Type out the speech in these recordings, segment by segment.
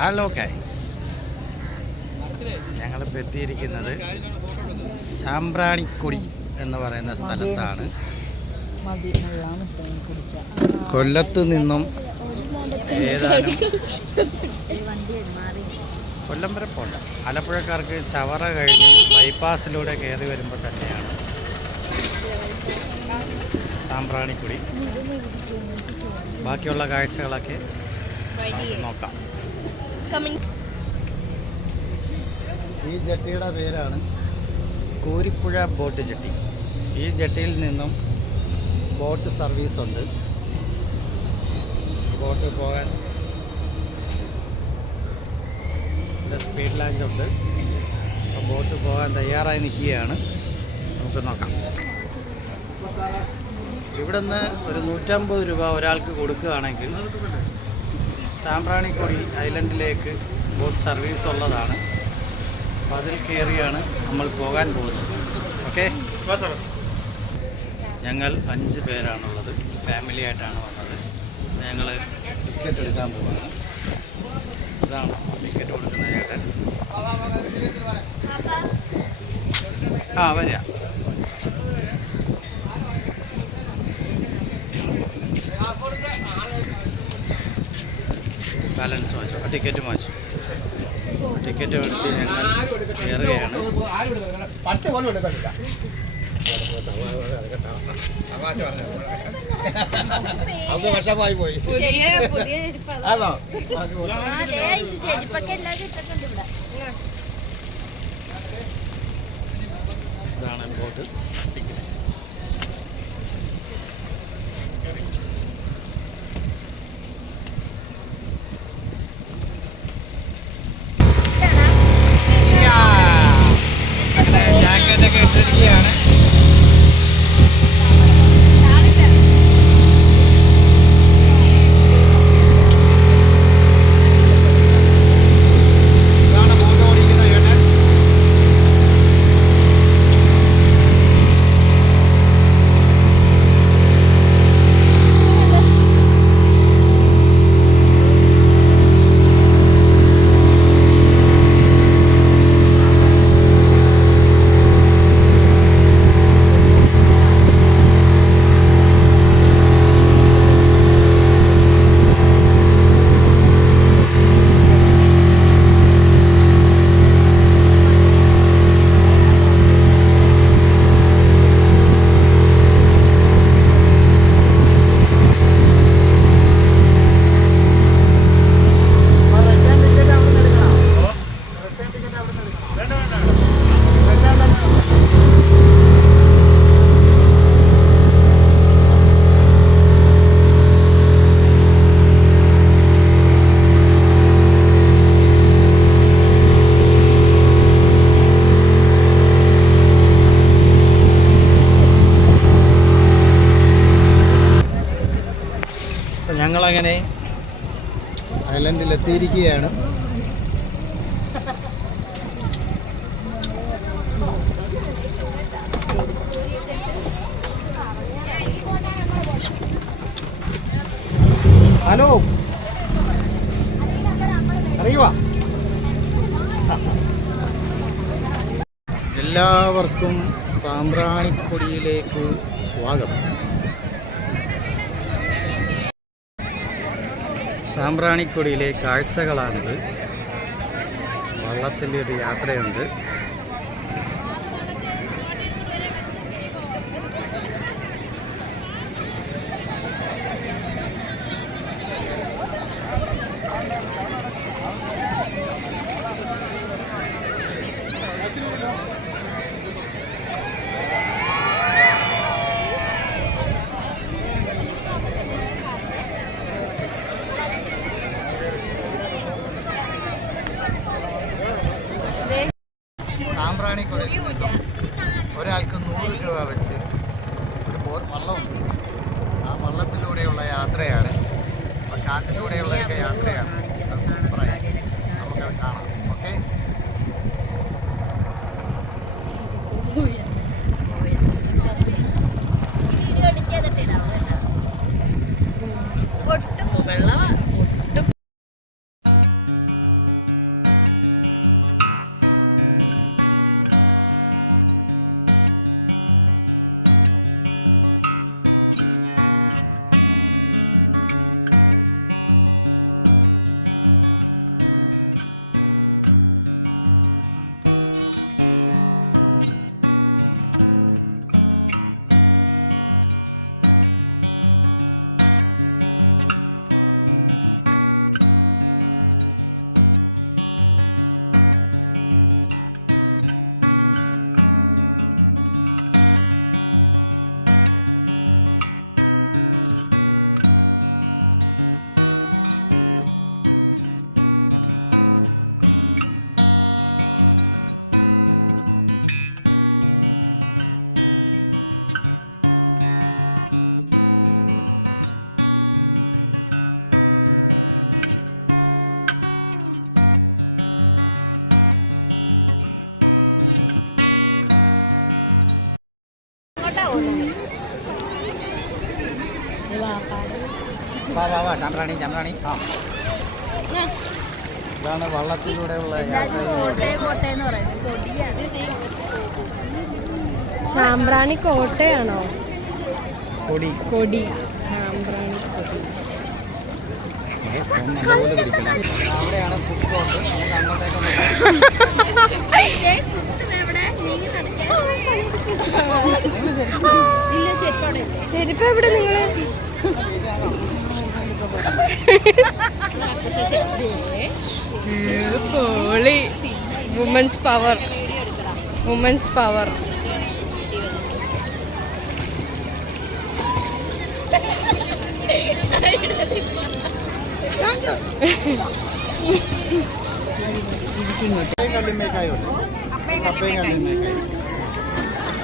Hello guys ഞങ്ങളിപ്പോൾ എത്തിയിരിക്കുന്നത് സാമ്പ്രാണിക്കൊടി എന്ന് പറയുന്ന സ്ഥലത്താണ്. കൊല്ലത്ത് നിന്നും ഏതാണ്? കൊല്ലം വരെ ആലപ്പുഴക്കാർക്ക് ചവറ കഴിഞ്ഞ് ബൈപ്പാസിലൂടെ കയറി വരുമ്പോൾ തന്നെയാണ് സാമ്പ്രാണിക്കുടി. ബാക്കിയുള്ള കാഴ്ചകളൊക്കെ നോക്കാം. ഈ ജട്ടിയുടെ പേരാണ് കൂരിപ്പുഴ ബോട്ട് ജട്ടി. ഈ ജട്ടിയിൽ നിന്നും ബോട്ട് സർവീസ് ഉണ്ട്. ബോട്ട് പോകാൻ ഇവിടെ സ്പീഡ് ലാഞ്ച് ഉണ്ട്. ബോട്ട് പോകാൻ തയ്യാറായി നിൽക്കുകയാണ്. നമുക്ക് നോക്കാം. ഇവിടുന്ന് ഒരു നൂറ്റമ്പത് രൂപ ഒരാൾക്ക് കൊടുക്കുകയാണെങ്കിൽ സാമ്പ്രാണിക്കൊടി ഐലൻഡിലേക്ക് ബോട്ട് സർവീസ് ഉള്ളതാണ്. അതിൽ കയറിയാണ് നമ്മൾ പോകാൻ പോകുന്നത്. ഓക്കെ? ഞങ്ങൾ അഞ്ച് പേരാണുള്ളത്. ഫാമിലി ആയിട്ടാണ് വന്നത്. ഞങ്ങൾ ടിക്കറ്റ് എടുക്കാൻ പോവാണ്. ഇതാണ് ടിക്കറ്റ് കൊടുക്കുന്ന ചേട്ടൻ ആ വരാം. ബാലൻസ് വാങ്ങിച്ചു ടിക്കറ്റ് വാങ്ങിച്ചു ടിക്കറ്റ് എടുത്ത് ഞങ്ങൾ കയറുകയാണ്. വർഷമായി പോയി. അതോ. ഇതാണ് ബോട്ട് ജാക്കറ്റൊക്കെ ഇട്ടിരിക്കുകയാണ് ഇതാണ് ബോട്ട് ഓടിക്കുന്ന ചേട്ടൻ ഞങ്ങളങ്ങനെ ഐലൻഡിൽ എത്തിയിരിക്കുകയാണ് ഹലോ? അറിയുവാ? എല്ലാവർക്കും സാമ്പ്രാണിക്കൊടിയിലേക്ക് സ്വാഗതം. സാമ്പ്രാണിക്കൊടിയിലെ കാഴ്ചകളാണിത്. വള്ളത്തിന്റെ ഒരു യാത്രയുണ്ട് സാമ്പ്രാണിക്കൊടി ഒരാൾക്ക് നൂറ് രൂപ വെച്ച് ഒരു ബോട്ട് വള്ളമുണ്ട് ആ വള്ളത്തിലൂടെയുള്ള യാത്രയാണ് ആ കാട്ടിലൂടെയുള്ള യാത്രയാണ് വാ വാ വാ. ചാമ്പ്രാണി ചാമ്പ്രാണി ആ. ഇതാണ് വള്ളത്തിലൂടെയുള്ള ചാമ്പ്രാണി കോട്ടയാണോ? കൊടി. കൊടി. ചാമ്പ്രാണി കൊടി. അവിടെയാണ് ഫുഡ് കോർട്ട് അങ്ങോട്ടേക്ക് ഇല്ല ചെപ്പോടെ ചെരുപ്പ് എവിടെ നിങ്ങൾ? പോളി. വുമൻസ് പവർ വുമൻസ് പവർ കപ്പയും കല്ലുമ്മേക്കായോ കല്ലുമ്മേക്കായോ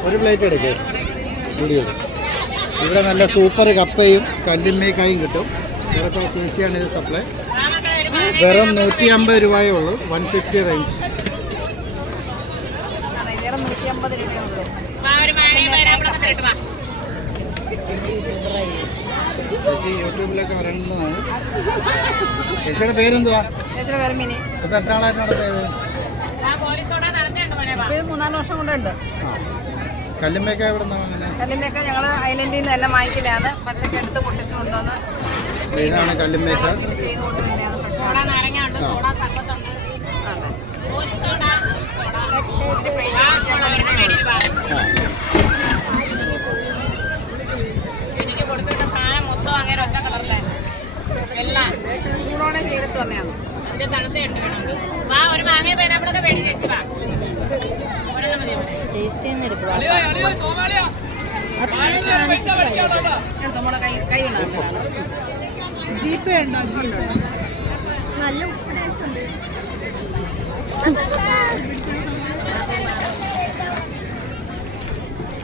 ഒരു പ്ലേറ്റ് എടുക്ക്. ഇവിടെ ഇവിടെ നല്ല സൂപ്പർ കപ്പയും കല്ലുമ്മേക്കായും കിട്ടും. ഇവരൊക്കെ ചേച്ചിയാണ് ഇത് സപ്ലൈ വെറും നൂറ്റി അമ്പത് രൂപയേ ഉള്ളൂ. വൺ ഫിഫ്റ്റി റേഞ്ച് രൂപയേ ഉള്ളൂ. ചേച്ചി യൂട്യൂബിലൊക്കെ വരേണ്ടതാണ്. ചേച്ചിയുടെ പേരെന്തുവാ? ഇപ്പൊ എത്ര ആളായിട്ട് നടത്തിയത്? മൂന്നാൽ വർഷം കൊണ്ടുണ്ട്. ആ. കല്ലുമ്മേക്ക എവിടെ നിന്നാണ് വാങ്ങുന്നത് കല്ലിമ്പയൊക്കെ ഞങ്ങൾ ഐലൻഡിൽ നിന്ന് എല്ലാം വാങ്ങിക്കുന്നതാണ്. പച്ചക്ക എടുത്ത് പൊട്ടിച്ചു കൊണ്ടുവന്ന് ഇതാണ് കല്ലുമ്മേക്ക വീട്ടിൽ അങ്ങനെ ഒറ്റ കളറിലെ എല്ലാം ചൂടോടെ ചെയ്തിട്ട് വന്നതാണ് അതിന്റെ തണുത്ത ഉണ്ട് വേണം. വാ ഒരു മാങ്ങ പൈനാപ്പിളൊക്കെ വെടി ചേച്ചി വാ. ഒരെണ്ണം എടുത്ത് നമ്മുടെ കൈ കൈ ജീപ്പേ ഉണ്ടോ?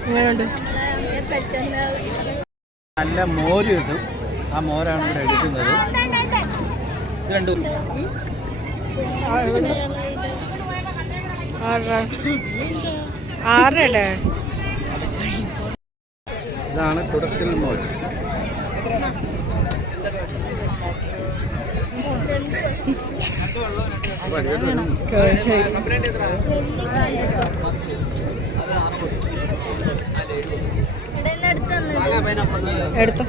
എങ്ങനെയുണ്ട് നല്ല മോര് കിട്ടും ആ മോരാണ് ഇവിടെ എടുക്കുന്നത്. ഇത് രണ്ടും. ആറല്ലേ? ഇതാണ് കുടത്തിൽ മോര്. കംപ്ലൈന്റ് എത്ര? അത് ആറ് അഫ്രൻ അല്ല ഏഴ് കൊള്ളാം കൊള്ളാം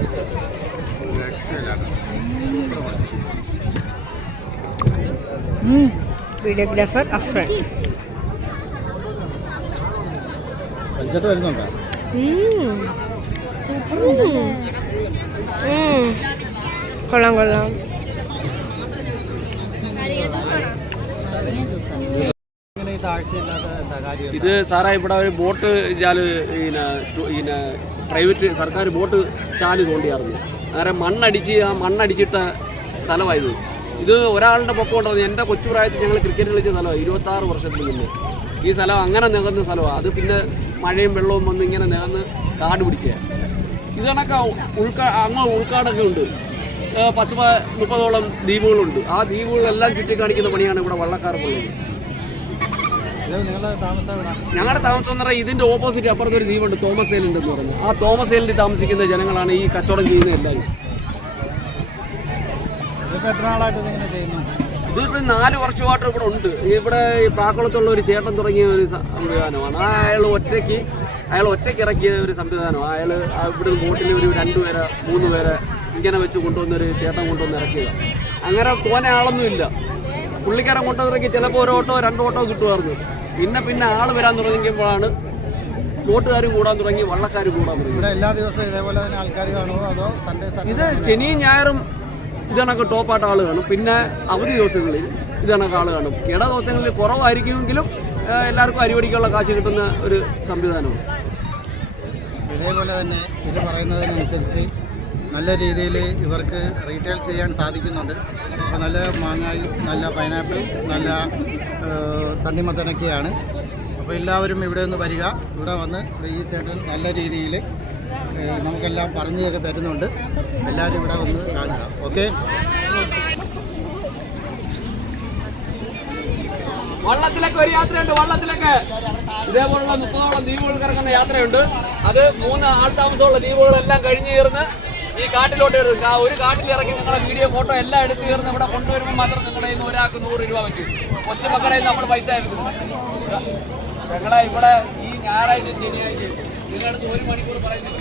വീഡിയോഗ്രാഫർ ഈ വരുന്നുണ്ടോ കൊള്ളാം കൊള്ളാം. ഇത് സാറേ ഇവിടെ ഒരു ബോട്ട് തു- പിന്നെ പ്രൈവറ്റ് സർക്കാർ ബോട്ട് ചാൽ തോണ്ടിയായിരുന്നു. അങ്ങനെ മണ്ണടിച്ച് ആ മണ്ണടിച്ചിട്ട സ്ഥലമായത്. ഇത് ഒരാളുടെ പൊക്കം ഉണ്ടായിരുന്നു എന്റെ കൊച്ചു പ്രായത്തിൽ ഞങ്ങൾ ക്രിക്കറ്റ് കളിച്ച സ്ഥലമാണ് ഇരുപത്താറ് വർഷത്തിന് മുന്നേ. ഈ സ്ഥലം അങ്ങനെ നികന്ന സ്ഥലമാണ് അത് പിന്നെ മഴയും വെള്ളവും വന്ന് ഇങ്ങനെ നികന്ന് കാട് പിടിച്ച. ഇത് കണക്കെ ഉൾക്കാ അങ്ങ് ഉൾക്കാടൊക്കെ ഉണ്ട്. പത്ത് മുപ്പതോളം ദ്വീപുകളുണ്ട്. ആ ദ്വീപുകളെല്ലാം ചുറ്റിക്കാണിക്കുന്ന പണിയാണ് ഇവിടെ വള്ളക്കാർ പോകുന്നത് ഇത് നിങ്ങളുടെ താമസം എവിടെ ഞങ്ങളുടെ താമസം എന്ന് പറഞ്ഞാൽ ഇതിന്റെ ഓപ്പോസിറ്റ് അപ്പുറത്ത് ഒരു ദ്വീപുണ്ട് തോമസ് ഐലൻഡ് എന്ന് പറയുന്നത്. ആ തോമസ് ഐലൻഡിൽ താമസിക്കുന്ന ജനങ്ങളാണ് ഈ കച്ചവടം ചെയ്യുന്ന എല്ലാവരും. ഇതിപ്പോ നാല് വർഷമായിട്ട് ഇവിടെ ഉണ്ട്. ഇവിടെ ഈ പ്രാക്കുളത്തുള്ള ഒരു ചേട്ടൻ തുടങ്ങിയ ഒരു സംവിധാനമാണ്. ആ അയാൾ ഒറ്റയ്ക്ക് അയാൾ ഒറ്റയ്ക്ക് ഇറക്കിയ ഒരു സംവിധാനമാണ്. അയാൾ ഇവിടെ ബോട്ടിൽ ഒരു രണ്ട് പേരെ മൂന്ന് പേരെ ഇങ്ങനെ വെച്ച് കൊണ്ടുവന്ന ഒരു ചേട്ടൻ കൊണ്ടുവന്ന് ഇറക്കിയത്. അങ്ങനെ പോന ആളൊന്നും ഇല്ല പുള്ളിക്കാരൻ കൊണ്ടുവന്നിറക്കി ചിലപ്പോൾ ഒരു ഓട്ടോ രണ്ട് ഓട്ടോ കിട്ടുമായിരുന്നു. പിന്നെ പിന്നെ ആൾ വരാൻ തുടങ്ങിയപ്പോഴാണ് ബോട്ടുകാരും കൂടാൻ തുടങ്ങി വള്ളക്കാർ കൂടാൻ തുടങ്ങി. എല്ലാ ദിവസവും ഇതേപോലെ തന്നെ ആൾക്കാർ കാണുമോ അതോ സൺഡേ ഇത് ശനിയും ഞായറും ഇതണക്ക് ടോപ്പായിട്ട് ആൾ കാണും. പിന്നെ അവധി ദിവസങ്ങളിൽ ഇതണക്ക് ആൾ കാണും. കിട ദിവസങ്ങളിൽ കുറവായിരിക്കുമെങ്കിലും എല്ലാവർക്കും അരിവടിക്കുള്ള കാശ് കിട്ടുന്ന ഒരു സംവിധാനമാണ്. ഇതേപോലെ തന്നെ ഇത് പറയുന്നതിനനുസരിച്ച് നല്ല രീതിയിൽ ഇവർക്ക് റീറ്റെയിൽ ചെയ്യാൻ സാധിക്കുന്നുണ്ട്. നല്ല മാങ്ങായും നല്ല പൈനാപ്പിൾ നല്ല തണ്ണിമത്തനൊക്കെയാണ്. അപ്പോൾ എല്ലാവരും ഇവിടെ ഒന്ന് വരിക. ഇവിടെ വന്ന് ഈ ചേട്ടൻ നല്ല രീതിയിൽ നമുക്കെല്ലാം പറഞ്ഞു തരുന്നുണ്ട്. എല്ലാവരും ഇവിടെ വന്ന് കാണുക. ഓക്കെ? വള്ളത്തിലൊക്കെ ഒരു യാത്രയുണ്ട് വള്ളത്തിലൊക്കെ. ഇതേപോലുള്ള മുപ്പതോളം ദ്വീപുകൾ കിടക്കുന്ന യാത്രയുണ്ട്. അത് മൂന്ന് ആൾ താമസമുള്ള ദ്വീപുകളെല്ലാം കഴിഞ്ഞു ചേർന്ന് ഈ കാട്ടിലോട്ട് ഇറക്കുക. ഒരു കാട്ടിൽ ഇറക്കി നിങ്ങളുടെ വീഡിയോ ഫോട്ടോ എല്ലാം എടുത്ത് തീർന്ന് ഇവിടെ കൊണ്ടുവരുമ്പോൾ മാത്രം നിങ്ങളെ നിന്ന് ഒരാൾക്ക് നൂറ് രൂപ വെക്കും മക്കളെ നമ്മൾ പൈസ എടുക്കും. ഞങ്ങളെ ഇവിടെ ഈ ഞായറാഴ്ച ശനിയാഴ്ച അടുത്ത് ഒരു മണിക്കൂർ പറയുന്നു